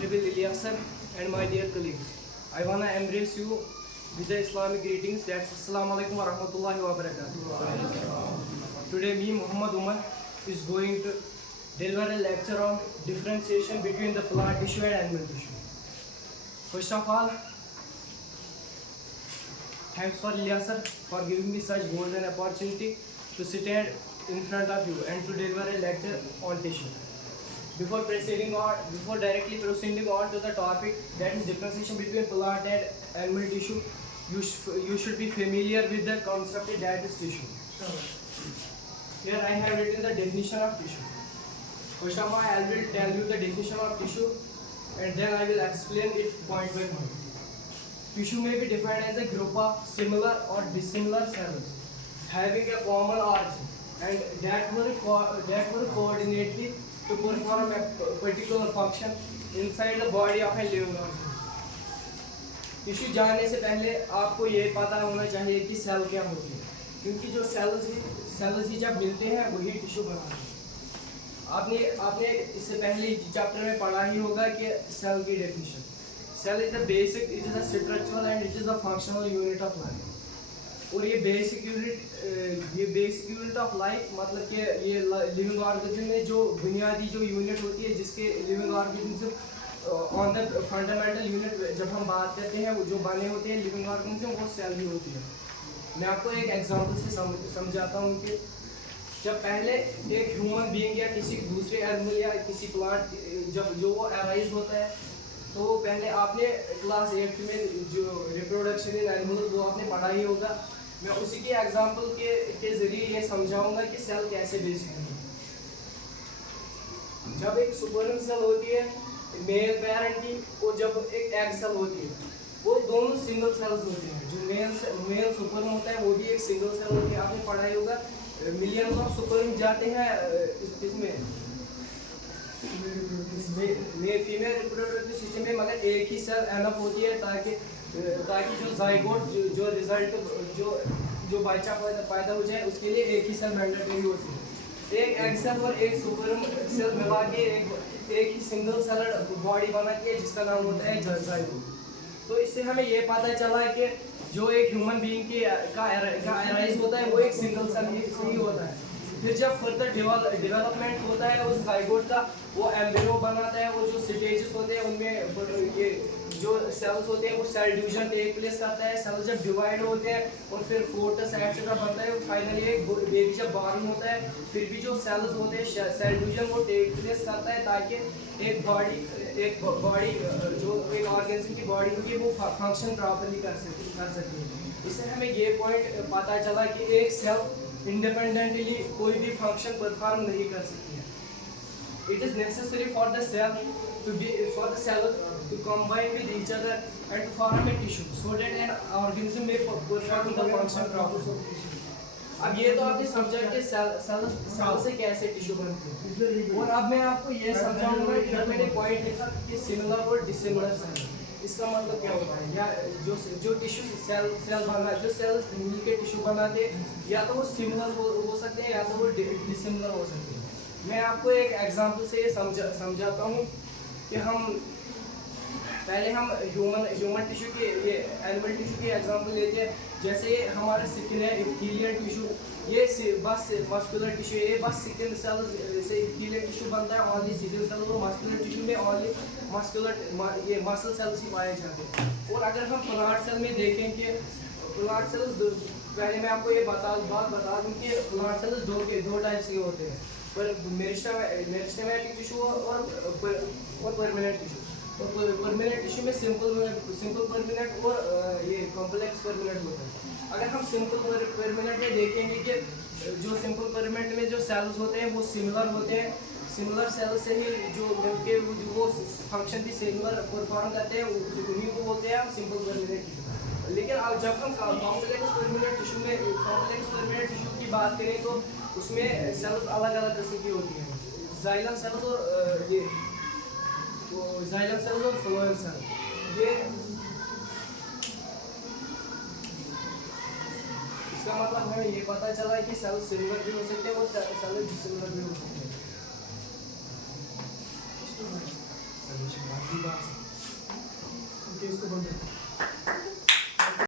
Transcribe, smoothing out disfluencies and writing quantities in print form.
Honorable Ilyasar and my dear colleagues. I wanna embrace you with the Islamic greetings. That's Assalamu alaikum wa rahmatullahi wa barakatuh. Today me, Muhammad Umar, is going to deliver a lecture on differentiation between the plant tissue and animal tissue. First of all, thanks for Ilyasar for giving me such golden opportunity to stand in front of you and to deliver a lecture on tissue. Before directly proceeding on to the topic, that is differentiation between plant and animal tissue, you should be familiar with the concept that is tissue. Here I have written the definition of tissue. First of all, I will tell you the definition of tissue and then I will explain it point by point. Tissue may be defined as a group of similar or dissimilar cells having a common origin and that work coordinately to perform a particular function inside the body of a living organism. Tissue जानने से पहले आपको ये पता होना चाहिए कि cell क्या होती है, क्योंकि जो सेल्स ही जब मिलते हैं वही टिश्यू बनाते हैं। आपने इससे पहले चैप्टर में पढ़ा ही होगा कि सेल की definition. Cell is it is a structural and it is a functional unit of life. और ये बेसिक यूनिट ऑफ लाइफ मतलब कि ये लिविंग ऑर्गेनिज्म में जो बुनियादी जो यूनिट होती है, जिसके living organism on the fundamental unit जब हम बात करते हैं वो जो बने होते हैं लिविंग ऑर्गेनिज्म, वो सेल ही होती है। मैं आपको एक एग्जांपल से समझाता हूँ कि जब पहले एक ह्यूमन बीइंग या किसी दूसरे एनिमल या किसी प्लांट जो वो अराइज होता है, तो पहले आपने क्लास 8 में जो रिप्रोडक्शन इन एनिमल वो आपने पढ़ा ही होगा। मैं उसी के एग्जांपल के जरिए ये समझाऊंगा कि सेल कैसे बेसिक है। जब एक सुपरन सेल होती है मेल पेरेंट की और जब एक एग सेल होती है, वो दोनों सिंगल सेल्स होते हैं। जो मेल सुपरन होता है वो भी एक सिंगल सेल होती है, आपने पढ़ा ही होगा। मिलियंस ऑफ सुपरन जाते हैं इसमें फीमेल रिप्रोडक्टिव सिस्टम में, मगर एक ही सेल एनफ होती है ताकि जो जाइगोट जो रिजल्ट जो बच्चा पैदा हो जाए उसके लिए एक ही सेल मैंडेटरी होती है। एक एग सेल और एक सुपरन सेल मिला के एक ही सिंगल सेलड बॉडी बनाती है जिसका नाम होता है जाइगोट। तो इससे हमें ये पता चला कि जो एक ह्यूमन बीइंग का अराइज होता है वो एक सिंगल सेल से ही होता है। फिर जब फर्दर डेवलपमेंट होता है उस जाइगोट का, वो एम्ब्रियो बनाता है। वो जो स्टेजेस होते हैं उनमें ये जो सेल्स होते हैं वो सेल डिवीजन टेक प्लेस करता है। सेल जब डिवाइड होते हैं और फिर फोर्टस एक्सेट्रा बनता है, फाइनली एक बेबी जब बॉर्न होता है, फिर भी जो सेल्स होते हैं सेल डिवीजन वो टेक प्लेस करता है ताकि एक बॉडी जो एक ऑर्गेनिज्म की बॉडी होगी वो फंक्शन प्रॉपर्ली कर सकती है। इससे हमें ये पॉइंट पता चला कि एक सेल इंडिपेंडेंटली कोई भी फंक्शन परफॉर्म नहीं कर सकती है। It is necessary for the cell to combine with each other and to form a tissue so that an organism may perform the function properly. अब ये तो आपने समझा कि सेल से कैसे टिश्यू बनते हैं, और अब मैं आपको ये समझाऊंगा कि जब मैंने पॉइंट लिखा कि सिमिलर और डिसिमिलर सेल, इसका मतलब क्या होता है। या जो टिश्यू सेल बना जो सेल मिल के टिश्यू बनाते हैं, या तो वो सिमिलर हो सकते हैं या तो वो डिसिमिलर हो सकते हैं। मैं आपको एक एग्जांपल से ये समझाता हूँ कि हम ह्यूमन टिश्यू के ये एनिमल टिश्यू के एग्जांपल लेते हैं। जैसे हमारा स्किन है इप्थीलियल टिश्यू, ये बस मस्कुलर टिश्यू, ये बस स्किन सेल से इप्थीलियल टिश्यू बनता है। ऑनली स्किन सेल और मस्कुलर टिश्यू में ऑनली ये मसल सेल्स ही पाए जाते हैं। और अगर हम प्लांट सेल में देखें कि प्लांट सेल्स, पहले मैं आपको ये बता दूं कि प्लांट सेल्स दो टाइप्स के होते हैं, पर मेरिस्टेमेटिक टिश्यू और परमानेंट टिश्यू। और परमानेंट टिश्यू में सिंपल परमानेंट और ये कॉम्प्लेक्स परमानेंट होता है। अगर हम सिंपल परमानेंट में देखेंगे कि जो सिंपल परमानेंट में जो सेल्स होते हैं वो सिमिलर होते हैं। सिमिलर सेल से ही जो मिलके वो फंक्शन भी सिमिलर परफॉर्म करते हैं, उन्हीं को बोलते हैं हम सिंपल परमानेंट टिश्यू। लेकिन अब जब हम कॉम्प्लेक्स परमानेंट टिश्यू की बात करें तो उसमें सेल्स अलग अलग किस्म की होती हैं। जाइलम सेल्स और फ्लोएम सेल। ये इसका मतलब हमें ये पता चला है कि सेल सिमिलर भी हो सकते हैं और सेल डिसिमिलर भी हो सकते हैं। केस को बंद कर